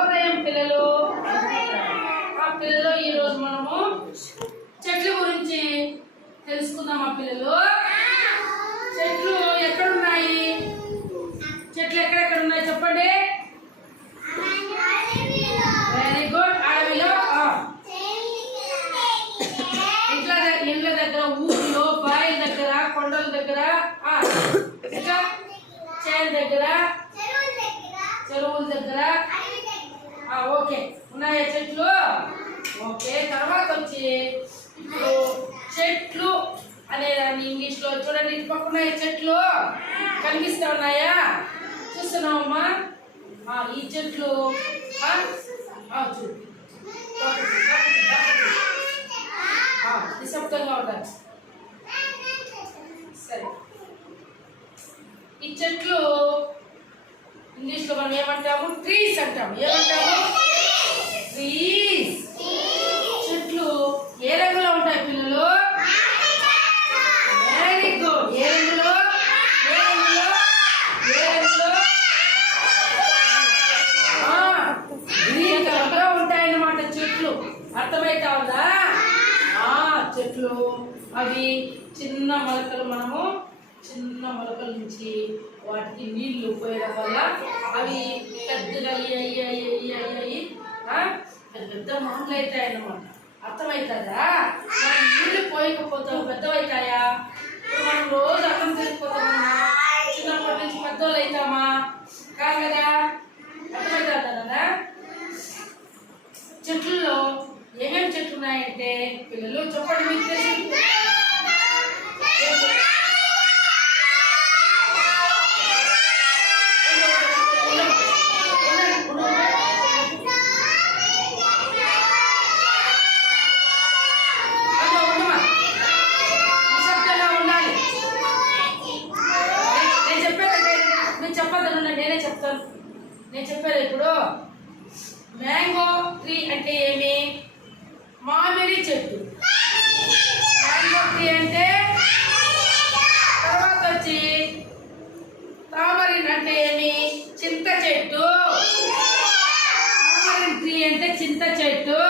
శుభోదయం పిల్లలు. పిల్లలు ఈరోజు మనము చెట్ల గురించి తెలుసుకుందాం. పిల్లలు చెట్లు ఎక్కడున్నాయి? చెట్లు ఎక్కడెక్కడ ఉన్నాయి చెప్పండి. Very good. అడవిలో, ఇండ్ల దగ్గర, ఊరిలో, బాయిల దగ్గర, కొండల దగ్గర, ఇంకా చేను దగ్గర, చెరువుల దగ్గర. ఓకే, ఉన్నాయా చెట్లు? ఓకే. తర్వాత వచ్చి ఇప్పుడు చెట్లు అనేదాన్ని ఇంగ్లీష్ లో చూడండి. ఇటు పక్క ఉన్నాయి చెట్లు, కనిపిస్తా ఉన్నాయా? చూస్తున్నావమ్మా? ఈ చెట్లు చూడు, నిశ్శబ్దంగా ఉంటారు. సరే, ఈ చెట్లు ఇంగ్లీష్ లో మనం ఏమంటాము? ట్రీస్ అంటాము. ఏమంటాము? ట్రీస్. చెట్లు ఏ రంగులో ఉంటాయి పిల్లలు? Very good. ఏ రంగులో? ఏ రంగులో? ఏ రంగులో? గ్రీన్ కలర్ లో ఉంటాయన్నమాట చెట్లు. అర్థమైతా ఉందా? చెట్లు అవి చిన్న మొలకలు, మనము చిన్న మొలకల నుంచి వాటికి నీళ్లు పోయడం వల్ల అవి పెద్దగా అయ్యి పెద్ద మొక్కలు అవుతాయి అన్నమాట. అర్థమవుతుందా? మనం నీళ్లు పోయకపోతాం పెద్దవైతాయా? ఇప్పుడు మనం రోజు అన్నం తిరిగిపోతామా? చిన్నప్పటి నుంచి పెద్దవాళ్ళు అవుతామా? కాదు కదా? అర్థమవుతుందా కదా? చెట్లలో ఏమేమి చెట్లు ఉన్నాయంటే పిల్లలు చెప్పండి, మీకు తెలిసి. నేను చెప్పాను ఇప్పుడు. మ్యాంగో ట్రీ అంటే ఏమి? మామిడి చెట్టు. మ్యాంగో ట్రీ అంటే. తర్వాత వచ్చి తామరిన్ అంటే ఏమి? చింత చెట్టు. తామరిన్ ట్రీ అంటే చింత చెట్టు.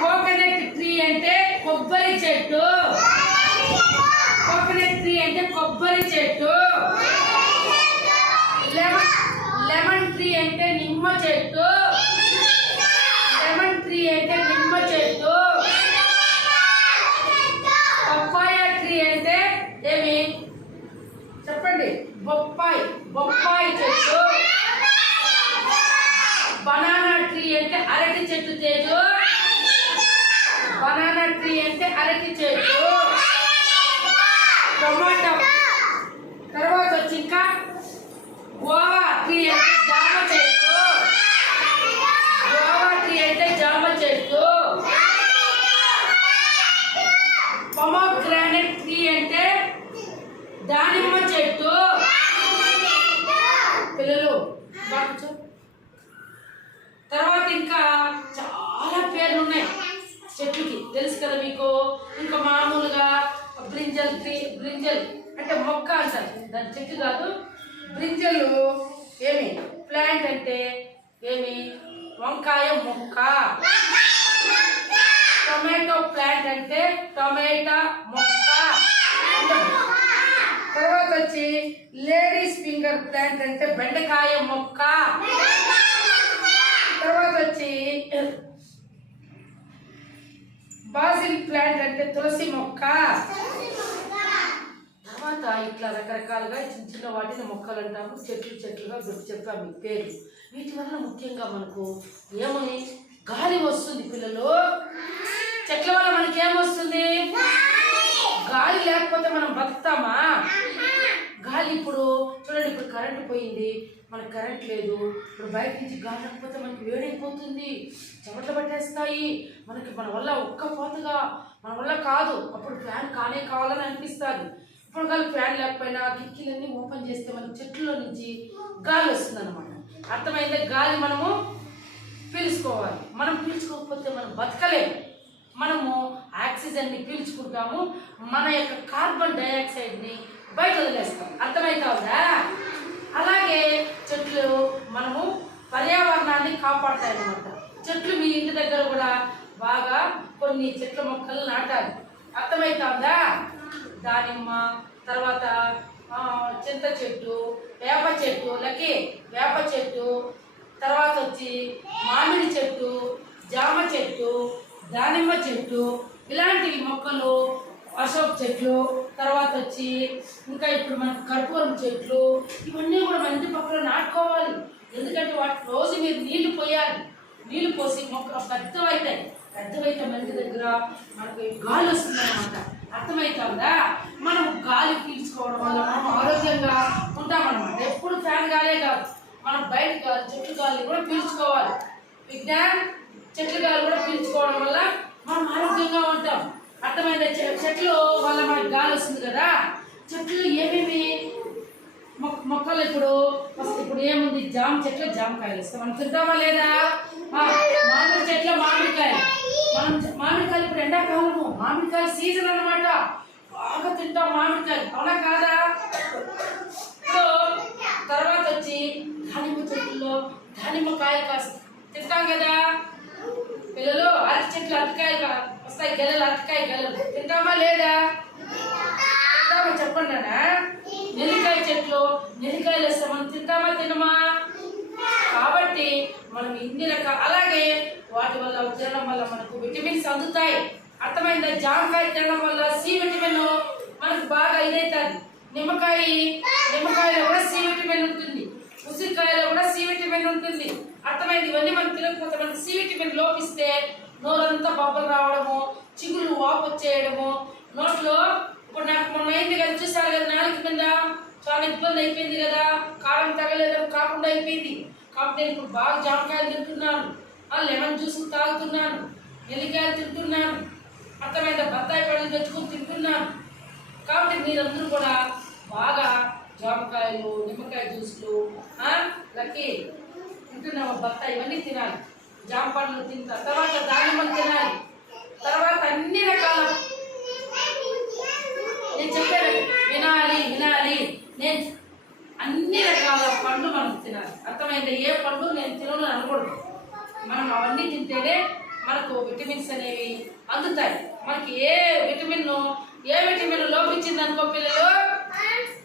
కోకోనట్ ట్రీ అంటే కొబ్బరి చెట్టు. కోకోనట్ ట్రీ అంటే కొబ్బరి చెట్టు. లెమన్ ట్రీ అంటే నిమ్మ చెట్టు. లెమన్ ట్రీ అంటే నిమ్మ చెట్టు. పప్పాయ ట్రీ అంటే ఏమి చెప్పండి? బొప్పాయి చెట్టు. బనానా ట్రీ అంటే అరటి చెట్టు. తేజు, బనానా ట్రీ అంటే అరటి చెట్టు. టొమాటో. తర్వాత వచ్చి ఇంకా గోవా ట్రీ అంటే జామ చెట్టు. గోవా ట్రీ అంటే జామ చెట్టు. పొమోగ్రానైట్ ట్రీ అంటే దానిమ్మ చెట్టు. పిల్లలు తర్వాత ఇంకా చాలా పేర్లు ఉన్నాయి చెట్లుకి, తెలుసు కదా మీకు. ఇంకా మామూలుగా బ్రింజల్ ట్రీ. బ్రింజల్ అంటే మొక్క అంటారు, దాని చెట్టు కాదు. బ్రింజలు ఏమి? ప్లాంట్ అంటే ఏమి? వంకాయ మొక్క. టొమాటో ప్లాంట్ అంటే టొమాటో మొక్క. తర్వాత వచ్చి లేడీస్ ఫింగర్ ప్లాంట్ అంటే బెండకాయ మొక్క. తర్వాత వచ్చి బాసిల్ ప్లాంట్ అంటే తులసి మొక్క. తర్వాత ఇట్లా రకరకాలుగా చిన్న చిన్న వాటిని మొక్కలు అంటాము. చెట్లుగా గుర్తు చెప్పాము మీ పేర్లు. వీటి వల్ల ముఖ్యంగా మనకు ఏమని? గాలి వస్తుంది పిల్లలు. చెట్ల వల్ల మనకి ఏమొస్తుంది? గాలి లేకపోతే మనం బతుకుతామా? గాలి ఇప్పుడు చూడండి, ఇప్పుడు కరెంటు పోయింది, మనకు కరెంట్ లేదు. ఇప్పుడు బయట నుంచి గాలి లేకపోతే మనకి వేడైపోతుంది, చెమటలు పట్టేస్తాయి మనకి. మన వల్ల ఉక్కపోతగా మన వల్ల కాదు. అప్పుడు ఫ్యాన్ కావాలని అనిపిస్తుంది. ఇప్పుడు కానీ ఫ్యాన్ లేకపోయినా కిటికీలన్నీ ఓపెన్ చేస్తే మనకి చెట్లలో నుంచి గాలి వస్తుంది అనమాట. అర్థమైందే? గాలి మనము పీల్చుకోవాలి. మనం పీల్చుకోకపోతే మనం బతకలేము. మనము ఆక్సిజన్ని పీల్చుకుంటాము, మన యొక్క కార్బన్ డైఆక్సైడ్ని బయట వదిలేస్తాం. అర్థమవుతుందా? అలాగే చెట్లు మనము పర్యావరణ కాపాడతాయి అన్నమాట. చెట్లు మీ ఇంటి దగ్గర కూడా బాగా కొన్ని చెట్ల మొక్కలు నాటాలి. అర్థమవుతుందా? దానిమ్మ, తర్వాత చింత చెట్టు, వేప చెట్టు, వేప చెట్టు, తర్వాత వచ్చి మామిడి చెట్టు, జామ చెట్టు, దానిమ్మ చెట్టు, ఇలాంటి మొక్కలు, అశోక్ చెట్లు, తర్వాత వచ్చి ఇంకా ఇప్పుడు మనకు కర్పూరం చెట్లు, ఇవన్నీ కూడా మన ఇంటి పక్కన నాటుకోవాలి. ఎందుకంటే వాటి రోజు మీరు నీళ్లు పోయాలి. నీళ్లు పోసి మొక్కలు పెద్దవైతాయి. మన ఇంటి దగ్గర మనకు గాలి వస్తుంది అన్నమాట. అర్థమవుతుందా? మనం గాలి పీల్చుకోవడం వల్ల మనం ఆరోగ్యంగా ఉంటామన్నమాట. ఎప్పుడు ఫ్యాన్ గాలే కాదు, మనం బయట గాలి, చెట్లు గాలి కూడా పీల్చుకోవాలి. విజ్ఞాన్ చెట్లు గాలి కూడా పీల్చుకోవడం వల్ల మనం ఆరోగ్యంగా ఉంటాం. అర్థమైందా? చెట్లు వల్ల మనకు గాలి వస్తుంది కదా. చెట్లు ఏమేమి మొక్కలు ఇప్పుడు ఏముంది? జామ చెట్లు జామకాయలు వస్తాయి. మనం తింటామా లేదా? మామిడి చెట్లు మామిడికాయలు. మనం మామిడికాయలు ఇప్పుడు ఎండాకాలము, మామిడికాయ సీజన్ అన్నమాట. బాగా తింటాం మామిడికాయలు, అవునా కాదా? ఇప్పుడు తర్వాత వచ్చి దానిమ్మ చెట్లలో దానిమ్మకాయలు కాస్త తింటాం కదా పిల్లలు. అరటి చెట్లు అరటికాయలు వస్తాయి, గెలలు, అరటికాయ గెలలు తింటామా లేదా? చెప్పండి అన్న. నెల్లికాయ చెట్లు నెల్లికాయలు వస్తే మనం తింటామా తినమా? కాబట్టి మనం ఇన్ని రకాల, అలాగే వాటి వల్ల తినడం వల్ల మనకు విటమిన్స్ అందుతాయి. అర్థమైందా? జామకాయ తినడం వల్ల సి విటమిన్ మనకు బాగా ఇదవుతుంది. నిమ్మకాయలో కూడా సి విటమిన్ ఉంటుంది, ఉసిరికాయలో కూడా సి విటమిన్ ఉంటుంది. అర్థమైంది? ఇవన్నీ మనం తినకపోతే మనకు సి విటమిన్ లోపిస్తే నోరంతా బొబ్బలు రావడము, చిగుళ్ళు వాపు వచ్చేయడము, నోట్లో ఇప్పుడు నాకు మొన్న అయింది కదా, చూసారు కదా, నాలుగు కింద చాలా ఇబ్బంది అయిపోయింది కదా, కారం తగలేదు కాకుండా అయిపోయింది. కాబట్టి నేను ఇప్పుడు బాగా జామకాయలు తింటున్నాను, లెమన్ జ్యూస్ తాగుతున్నాను, నెల్లికాయలు తింటున్నాను. అర్థమైందా? బత్తాయి పళ్ళు తెచ్చుకొని తింటున్నాను. కాబట్టి మీరందరూ కూడా బాగా జామకాయలు, నిమ్మకాయ జ్యూస్లు, తింటున్నాము, బత్తాయి ఇవన్నీ తినాలి. జామ పండ్లు తింటా, తర్వాత దానిమ్మలు తినాలి. తర్వాత అన్ని రకాల నేను చెప్పాను వినాలి. నేను అన్ని రకాల పండ్లు మనం తినాలి. అర్థమైంది? ఏ పండు నేను తినను అనకూడదు. మనం అవన్నీ తింటేనే మనకు విటమిన్స్ అనేవి అందుతాయి. మనకి ఏ విటమిన్ లోపించింది అనుకో పిల్లలు,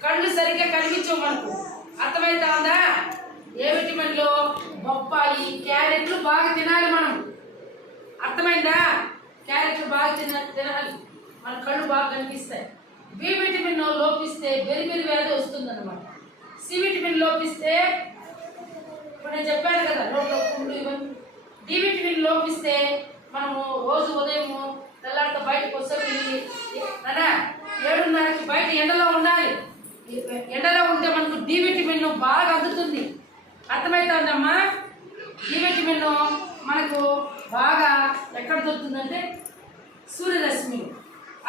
కళ్ళు సరిగ్గా కనిపించవు మనకు. అర్థమవుతుందా? ఏ విటమిన్లో బొప్పాయి, క్యారెట్లు బాగా తినాలి మనం. అర్థమైందా? క్యారెట్లు బాగా తినాలి, మన కళ్ళు బాగా కనిపిస్తాయి. బి విటమిన్ లోపిస్తే బెరిబెరి వ్యాధి వస్తుంది అన్నమాట. సి విటమిన్ లోపిస్తే ఇప్పుడు నేను చెప్పాను కదా, నోట్లో పుండు ఇవన్నీ. డి విటమిన్ లోపిస్తే మనము రోజు ఉదయం తెల్లారితో బయటకు వస్తే 7:30కి బయట ఎండలో ఉండాలి. ఎండలో ఉంటే మనకు డి విటమిన్ బాగా అందుతుంది. అర్థమవుతుందమ్మా? డి విటమిన్ మనకు బాగా ఎక్కడ దొరుకుతుందంటే సూర్యరశ్మి.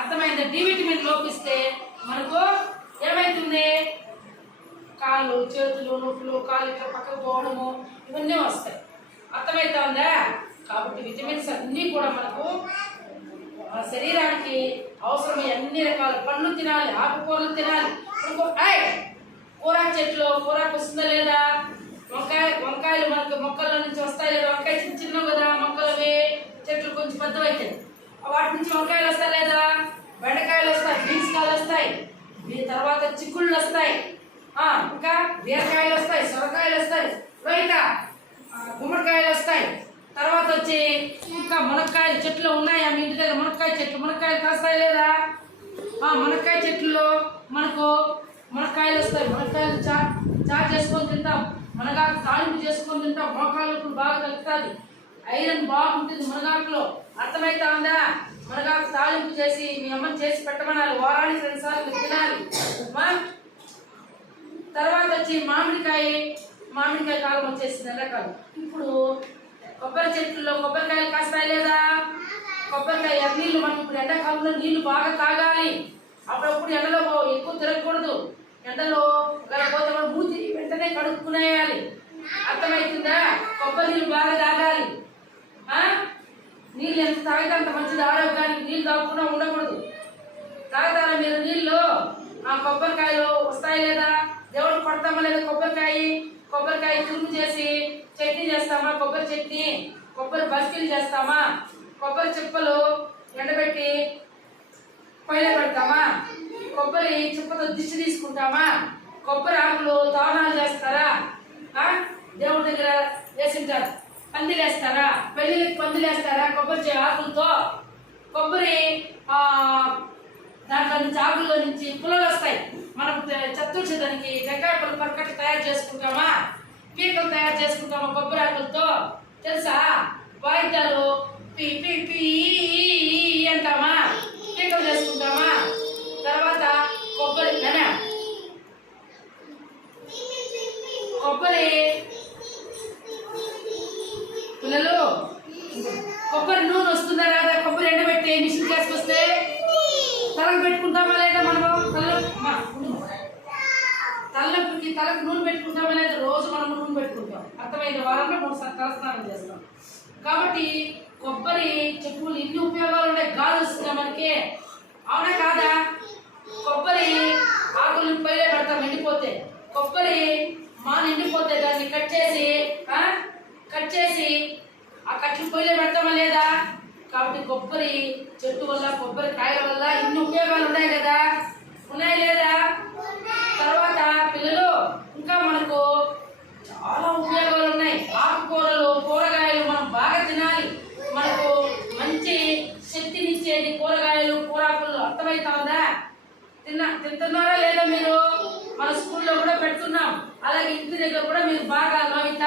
అర్థమైందా? డి విటమిన్ లోపిస్తే మనకు ఏమవుతుంది? కాళ్ళు, చేతులు నొప్పులు, కాళ్ళు ఇట్లా పక్కకు పోవడము, ఇవన్నీ వస్తాయి. అర్థమవుతుందా? కాబట్టి విటమిన్స్ అన్నీ కూడా మనకు మన శరీరానికి అవసరమయ్యే అన్ని రకాల పండ్లు తినాలి, ఆకుకూరలు తినాలి. కూరాకు చెట్లు కూరాకు వస్తుందా లేదా? వంకాయలు మనకు మొక్కల నుంచి వస్తాయి లేదా? వంకాయ చిన్న కదా మొక్కలవి, చెట్లు కొంచెం పెద్దవైతాయి, వాటి నుంచి వంకాయలు వస్తాయి లేదా? బెండకాయలు వస్తాయి, బీన్స్ కాయలు వస్తాయి, తర్వాత చిక్కుళ్ళు వస్తాయి, ఇంకా బీరకాయలు వస్తాయి, సొరకాయలు వస్తాయి, గుమ్మడికాయలు వస్తాయి. తర్వాత వచ్చి ఇంకా మునక్కాయలు చెట్లు ఉన్నాయా మీ ఇంటి దగ్గర? మునక్కాయ చెట్లు, మునక్కాయలు కాస్తాయి లేదా? మునక్కాయ చెట్లలో మనకు మునక్కాయలు వస్తాయి. మునక్కాయలు చారు చేసుకొని తింటాం, మునగాకు తాలింపు చేసుకొని తింటాం. మోకాళ్ళకు బాగా కలుగుతుంది, ఐరన్ బాగుంటుంది మునగాకులో. అర్థమవుతుందా? మునగాకు తాలింపు చేసి మీ అమ్మని చేసి పెట్టమనాలి, వారానికి 2 సార్లు తినాలి. తర్వాత వచ్చి మామిడికాయ కాలం వచ్చేసింది, ఎండాకాలం. ఇప్పుడు కొబ్బరి చెట్లలో కొబ్బరికాయలు కాస్తాయి లేదా? కొబ్బరికాయ నీళ్ళు మనం ఇప్పుడు ఎండాకాలంలో నీళ్లు బాగా తాగాలి. అప్పుడప్పుడు ఎండలో ఎక్కువ తిరగకూడదు. ఎండలో పోతే కూడా మూతి వెంటనే కడుక్కునేయాలి. అర్థమవుతుందా? కొబ్బరి నీళ్ళు బాగా తాగాలి. నీళ్ళు ఎంత తాగితే అంత మంచిది ఆరోగ్యానికి. నీళ్ళు తాగకుండా ఉండకూడదు. తాగుతారా మీరు నీళ్ళు? కొబ్బరికాయలు వస్తాయి లేదా? దేవుడు కొడతామా లేదా? కొబ్బరికాయ తురుము చేసి చట్నీ చేస్తాం. చేస్తామా? కొబ్బరి చట్నీ, కొబ్బరి బస్కీలు చేస్తామా? కొబ్బరి చిప్పలు ఎండబెట్టి పొయ్యిలో పెడతామా? కొబ్బరి చిప్పతో దిష్టి తీసుకుంటామా? కొబ్బరి ఆకులు తోరణాలు చేస్తారా? దేవుడి దగ్గర వేసింటారు. పందిలు వేస్తారా? పెళ్లికి పందిలు వేస్తారా? కొబ్బరి ఆకులతో. కొబ్బరి దాంట్లో నుంచి ఆకుల్లో నుంచి పుల్లలు వస్తాయి. మనం చతుర్చదానికి వెంకాయ పుల్ల పరకట్టు తయారు చేసుకుంటామా? పీకలు తయారు చేసుకుంటామా కొబ్బరి ఆకులతో? తెలుసా? వాయిద్యాలు పీ పీ పీ అంటామా? పీకలు చేసుకుంటామా? తర్వాత కొబ్బరి కొబ్బరి పిల్లలు కొబ్బరి నూనె వస్తుందా రాదా? కొబ్బరి ఎండబెట్టి మిషన్ చేసుకొస్తే తలకు పెట్టుకుంటామా లేదా? మనము తలనొప్పికి తలకు నూనె పెట్టుకుంటామా లేదా? రోజు మనం నూనె పెట్టుకుంటాం. అర్థమైంది? వారంలో 3 సార్లు తలస్నానం చేస్తాం. కాబట్టి కొబ్బరి చెప్పులు ఇన్ని ఉపయోగాలు ఉన్నాయి. గాలి వస్తుందా మనకి? అవునా కాదా? కొబ్బరి ఆకులు పైలే పెడతాం ఎండిపోతే. కొబ్బరి ఎండిపోతే దాన్ని కట్ చేసి ఆ కట్లు పొయ్యిలో పెడతామా లేదా? కాబట్టి కొబ్బరి చెట్టు వల్ల, కొబ్బరి కాయల వల్ల ఇన్ని ఉపయోగాలు ఉన్నాయి కదా? ఉన్నాయి లేదా? తర్వాత పిల్లలు ఇంకా మనకు చాలా ఉపయోగాలు ఉన్నాయి. ఆకుకూరలు, కూరగాయలు మనం బాగా తినాలి. మనకు మంచి శక్తినిచ్చేది కూరగాయలు, కూరాకులు. అర్థమవుతుందా? తింటున్నారా లేదా మీరు? మన స్కూల్లో కూడా పెడుతున్నాం. అలాగే ఇంటి దగ్గర కూడా మీరు బాగా లోహిత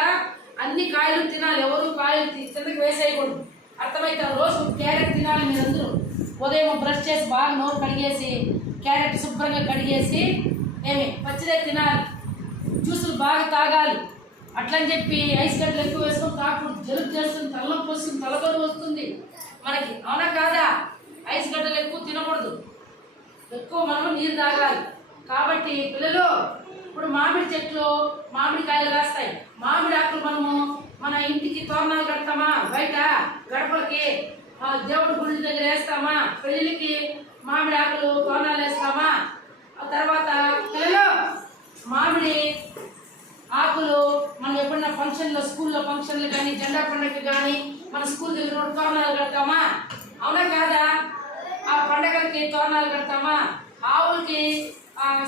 అన్ని కాయలు తినాలి. ఎవరు కాయలు కిందకి వేసేయకూడదు. అర్థమైతే రోజు క్యారెట్ తినాలి మీరందరూ. ఉదయం బ్రష్ చేసి బాగా నోరు కడిగేసి క్యారెట్ శుభ్రంగా కడిగేసి పచ్చిదే తినాలి. జ్యూసులు బాగా తాగాలి. అట్లని చెప్పి ఐస్ గడ్డలు ఎక్కువ వేసుకొని తాగకూడదు. జలుబు చేస్తుంది, తలనొప్పి వస్తుంది, తలబరువు వస్తుంది మనకి. అవునా కాదా? ఐస్ గడ్డలు ఎక్కువ తినకూడదు. ఎక్కువ మనం నీరు తాగాలి. కాబట్టి పిల్లలు ఇప్పుడు మామిడి చెట్లు మామిడికాయలు కాస్తాయి. మామిడి ఆకులు మనము మన ఇంటికి తోరణాలు కడతామా? బయట గడపలకి, దేవుడి గుడి దగ్గర వేస్తామా? పెళ్లికి మామిడి ఆకులు తోరణాలు వేస్తామా? ఆ తర్వాత పిల్లలు మామిడి ఆకులు మనం ఎప్పుడైనా ఫంక్షన్లో, స్కూల్లో ఫంక్షన్లు కానీ, జెండా పండుగకి కానీ మన స్కూల్ దగ్గర తోరణాలు కడతామా? అవునా కాదా? ఆ పండగలకి తోరణాలు కడతామా? ఆవులకి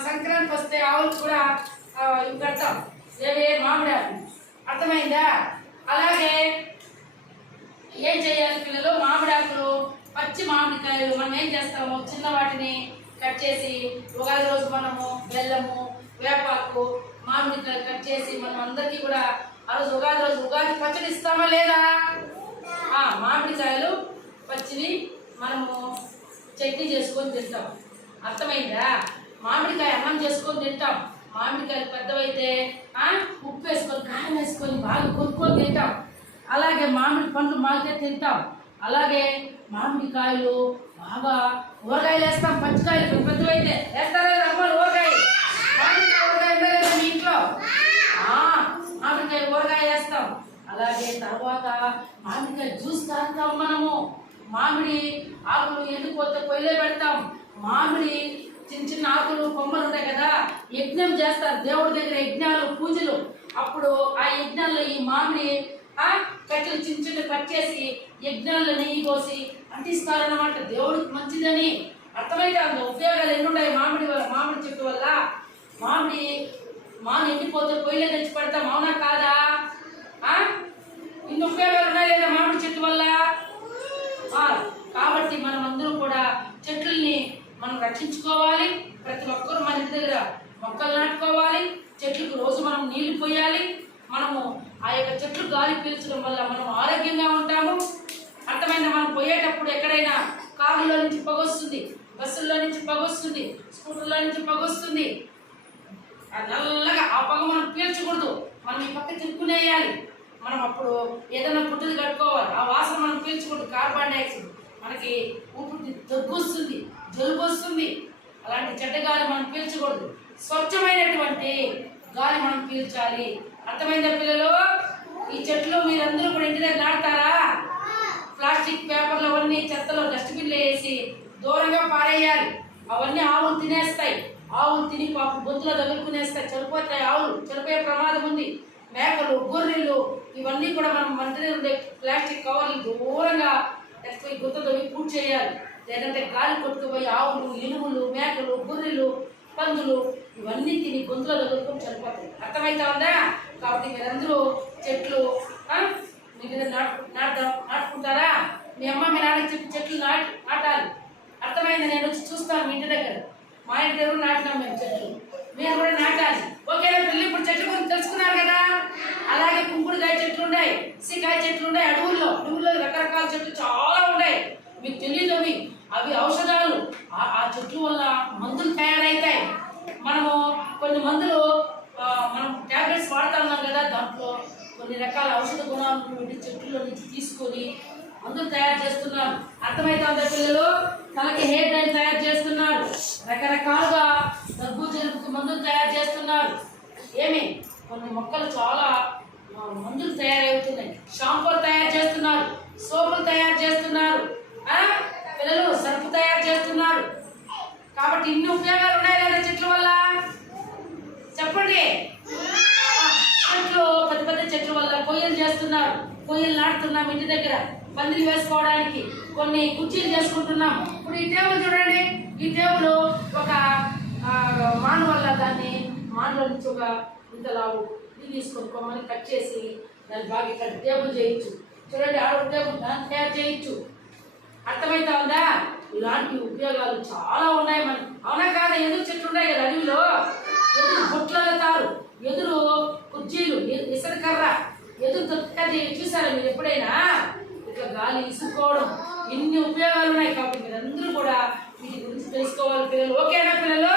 సంక్రాంతి వస్తే ఆవులు కూడా కడతాం. మామిడి ఆకులు. అర్థమైందా? అలాగే ఏం చేయాలి పిల్లలు? మామిడి ఆకులు, పచ్చి మామిడికాయలు మనం ఏం చేస్తాము? చిన్న వాటిని కట్ చేసి ఉగాది రోజు మనము బెల్లము, వేపాకు, మామిడికాయలు కట్ చేసి మనం అందరికీ కూడా ఆ రోజు ఉగాది రోజు ఉగాది పచ్చడి ఇస్తామా లేదా? మామిడికాయలు పచ్చిని మనము చట్నీ చేసుకొని తింటాం. అర్థమైందా? మామిడికాయ అన్నం చేసుకొని తింటాం. మామిడికాయలు పెద్దవైతే ఉప్పు వేసుకొని, కారం వేసుకొని బాగా కొనుక్కొని తింటాం. అలాగే మామిడి పండ్లు మాగితే తింటాం. అలాగే మామిడికాయలు బాగా ఊరగాయలు వేస్తాం. పచ్చికాయలు పెద్దవైతే వేస్తారా అమ్మాయి? మామిడికాయ ఊరగాయ లేదా మీ ఇంట్లో? మామిడికాయ ఊరగాయ వేస్తాం. అలాగే తర్వాత మామిడికాయ జ్యూస్ తాగుతాం మనము. మామిడి ఆకులు ఎండిపోతే పొయ్యిలో పెడతాం. మామిడి చిన్న చిన్న ఆకులు, కొమ్మలు ఉంటాయి కదా, యజ్ఞం చేస్తారు దేవుడి దగ్గర, యజ్ఞాలు, పూజలు. అప్పుడు ఆ యజ్ఞాల్లో ఈ మామిడి కట్టెలు చిన్న చిన్న కట్ చేసి యజ్ఞాల్లో నెయ్యి పోసి అంటిస్తారన్నమాట. దేవుడికి మంచిదని. అర్థమైతే అందులో ఉపయోగాలు ఎన్ని ఉన్నాయి మామిడి వల్ల, మామిడి చెట్టు వల్ల. మామిడి ఎండిపోతే పొయ్యిలో తెచ్చి పెడతాం. అవునా కాదా? ఇన్ని ఉపయోగాలు ఉన్నాయి లేదా మామిడి చెట్టు వల్ల? కాబట్టి మనం అందరం కూడా చెట్లని మనం రక్షించుకోవాలి. ప్రతి ఒక్కరూ మన ఇంటి దగ్గర మొక్కలు నాటుకోవాలి. చెట్లకు రోజు మనం నీళ్లు పోయాలి. మనము ఆ యొక్క చెట్లు గాలి పీల్చడం వల్ల మనం ఆరోగ్యంగా ఉంటాము. అర్థమైందా? మనం పోయేటప్పుడు ఎక్కడైనా కారులో నుంచి పొగొస్తుంది, బస్సుల్లో నుంచి పొగొస్తుంది, స్కూటర్లో నుంచి పొగొస్తుంది. నల్లగా ఆ పొగ మనం పీల్చకూడదు. మనం ఈ పక్క తిరుక్కునేయాలి. మనం అప్పుడు ఏదైనా పుట్టుది కట్టుకోవాలి. ఆ వాసన మనం పీల్చకూడదు. కార్బన్ డైఆక్సైడ్ మనకి ఊపిరి దగ్గు వస్తుంది, జలుబు వస్తుంది. అలాంటి చెడ్డ గాలి మనం పీల్చకూడదు. స్వచ్ఛమైనటువంటి గాలి మనం పీల్చాలి. అర్థమైందా పిల్లలు? ఈ చెట్లు మీరందరూ కూడా ఇంటి దగ్గర నాటుతారా? ప్లాస్టిక్ పేపర్లు అవన్నీ చెత్తలో డస్ట్బిన్లో వేసి దూరంగా పారేయాలి. అవన్నీ ఆవులు తినేస్తాయి. ఆవులు తిని పాపం గొంతులో తగులుకునేస్తాయి, చనిపోతాయి. ఆవులు చనిపోయే ప్రమాదం ఉంది. మేకలు, గొర్రెలు ఇవన్నీ కూడా మనం వంటనే ఉండే ప్లాస్టిక్ కవర్లు దూరంగా ఎత్తుకొని గుత్తతో పూర్తి చేయాలి. లేదంటే గాలి కొట్టుకుపోయి ఆవులు, ఎనుములు, మేకలు, గొర్రెలు, పందులు ఇవన్నీ తిని గొంతులో తగులుకొని చనిపోతాయి. అర్థమైతే ఉందా? కాబట్టి మీరందరూ చెట్లు మీ మీద నాటుకుంటారా? మీ అమ్మ మీ నాన్నకి చెప్పి చెట్లు నాటాలి. అర్థమైంది? నేను వచ్చి చూస్తాను మీ ఇంటి దగ్గర. మా ఇంటి దగ్గర నాటినాం మేము చెట్లు, మీరు కూడా నాటాలి. ఓకేనా పిల్లలు? ఇప్పుడు చెట్ల గురించి తెలుసుకున్నారు కదా. అలాగే కుంకుడుకాయ చెట్లు ఉన్నాయి, సికాయ చెట్లు ఉన్నాయి. అడవుల్లో రకరకాల చెట్లు చాలా ఉన్నాయి. మీకు తెలియదు అవి ఔషధాలు. ఆ చెట్ల వల్ల మందులు తయారవుతాయి. మనము కొన్ని మందులు మనం ట్యాబ్లెట్స్ వాడుతూ ఉన్నాం కదా, దాంట్లో కొన్ని రకాల ఔషధ గుణాలు ఉన్నటువంటి చెట్ల నుంచి తీసుకొని మందులు తయారు చేస్తున్నారు. అర్థమవుతుందా పిల్లలు? తనకి హెయిర్ డైల్ తయారు చేస్తున్నారు, రకరకాలుగా దగ్గు జలుబుకి మందులు తయారు చేస్తున్నారు. కొన్ని మొక్కలు చాలా మందులు తయారవుతున్నాయి. షాంపూలు తయారు చేస్తున్నారు, సోపులు తయారు చేస్తున్నారు, పిల్లలు సరుకు తయారు చేస్తున్నారు. కాబట్టి ఇన్ని ఉపయోగాలు ఉన్నాయి లేదా చెట్ల వల్ల? చెప్పండి. చెట్లు, పెద్ద పెద్ద చెట్ల వల్ల కొయ్యలు చేస్తున్నారు, కొయ్యలు నాటుతున్నాం ఇంటి దగ్గర పందిరి వేసుకోవడానికి. కొన్ని కుర్చీలు చేసుకుంటున్నాం. ఇప్పుడు ఈ టేబుల్ చూడండి, ఈ టేబుల్ ఒక మాను వల్ల దాన్ని మానులో నుంచి ఒక ఇంతలావు ఇది తీసుకొని కొమ్మని కట్ చేసి దాన్ని బాగా ఇక్కడ టేబుల్ చేయొచ్చు. చూడండి, ఆడ టేబుల్ దాన్ని తయారు చేయొచ్చు. అర్థమైతా ఉందా? ఇలాంటి ఉపయోగాలు చాలా ఉన్నాయి మనకి. అవునా కాదా? ఎదురు చెట్లు ఉన్నాయి కదా అడవిలో, ఎదురు బొట్లలో తారు, ఎదురు కుర్చీలు, ఇసరకర్ర, ఎదురు తొక్కది చూసారా మీరు ఎప్పుడైనా? ఇట్లా గాలి ఇసుకోవడం, ఇన్ని ఉపయోగాలు ఉన్నాయి. కాబట్టి మీరందరూ కూడా వీటి గురించి తెలుసుకోవాలి పిల్లలు. ఓకేనా పిల్లలు?